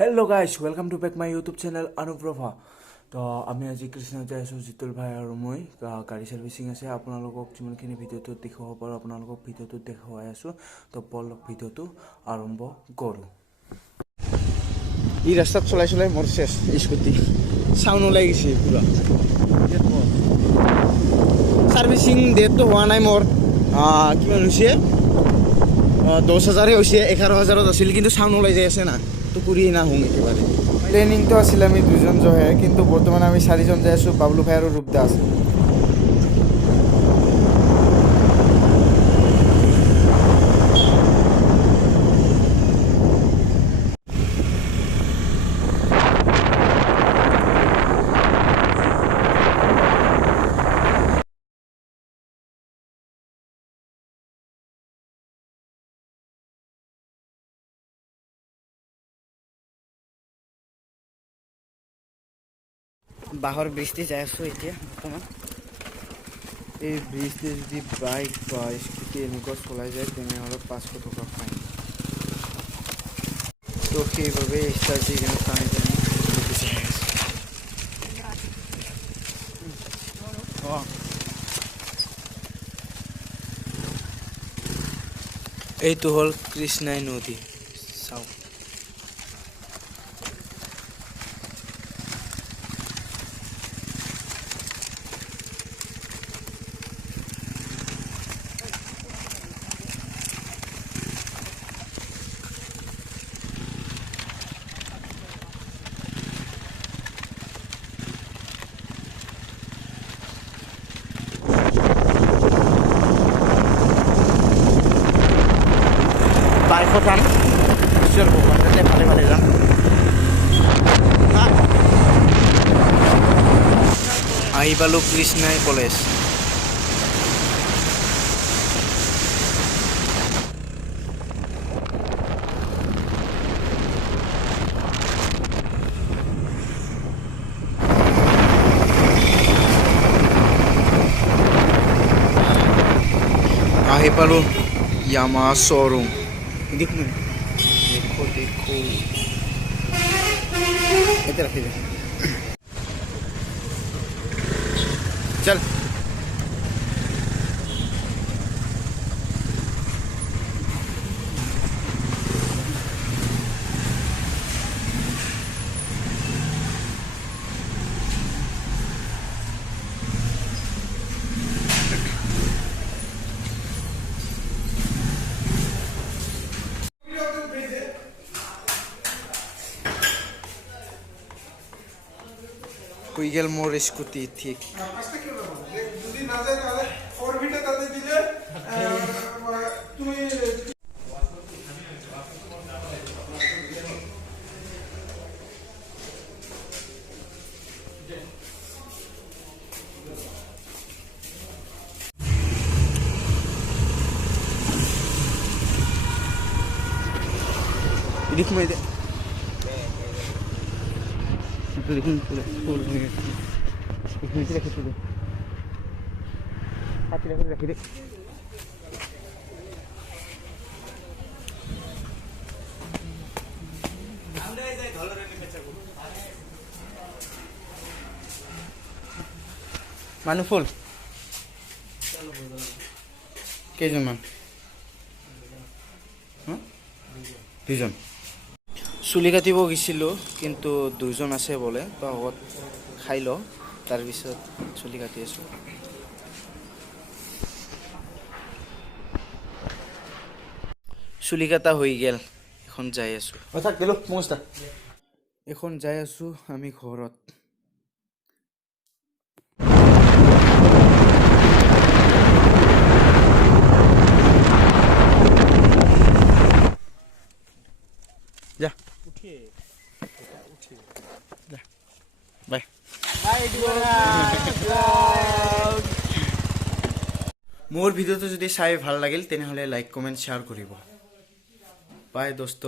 Hello guys, welcome to back my YouTube channel Anuprabha. তো আমি আজি কৃষ্ণ যাই আছো জিতুল ভাই আৰু মই গাড়ী সাৰ্ভিসিং আছে আপোনালোকক যিমানখিনি ভিডিওটো দেখাব পাৰো আপোনালোকক ভিডিওটো দেখাই আছো তো বলক ভিডিওটো আৰম্ভ কৰো এই ৰাস্তাত চলাই চলাই মোৰ শেষ স্কুটি সাউন্ড ওলাই গৈছে পুৰা সাৰ্ভিসিং ডেটটো হোৱা নাই মোৰ কিমান হৈছে 10,000 হৈছে 11,000 আছিল কিন্তু সাউন্ড ওলাই যাই আছে না তো কৰি না হুং একেবাৰে প্লেনিংটো আছিল আমি দুজন জহে কিন্তু বৰ্তমান আমি চাৰিজন যাই আছো বাবলু ভাই আৰু ৰূপদা আছে বাহৰ বৃষ্টি যাই আছো এতিয়া বৰ্তমান এই ব্ৰিজতে যদি বাইক বা স্কুটি এনেকুৱা চলাই যায় তেনেহ'লে 500 টকা ফাইন তো সেইবাবে ষ্টাৰ্ট দি কিনে টানি টানি এইটো হ'ল কৃষ্ণাই নদী চাওক বাইকত যাম ঈশ্বৰ ভগৱানে ভালে ভালে যাম আহি পালো কৃষ্ণাই কলেজ আহি পালো ইয়ামা শ্ব'ৰুম দেখো দেখো দেখো এটা ৰাখি দে চল হৈ গেল মোৰ স্কুটি ঠিক যদি না যায় তাহলে ফরবিটে তাতে দিলে তুমি দেখো মই দেখুন ফুল হয়ে গেছে এখানে রেখে তুলে হাতে রেখে দে মানুহ ফুল কেইজনমান দুজন চুলি কাটিব গৈছিলোঁ কিন্তু দুজন আছে বোলে তো আগত খাই ল তাৰপিছত চুলি কাটি আছোঁ চুলি কাটা হৈ গেল এখন যাই আছোঁ থাক দিলো মস্তা এখন যাই আছোঁ আমি ঘৰত যা বাই মোৰ ভিডিওটো যদি চাই ভাল লাগিল তেনেহ'লে লাইক কমেণ্ট শ্বেয়াৰ কৰিব বাই দোস্ত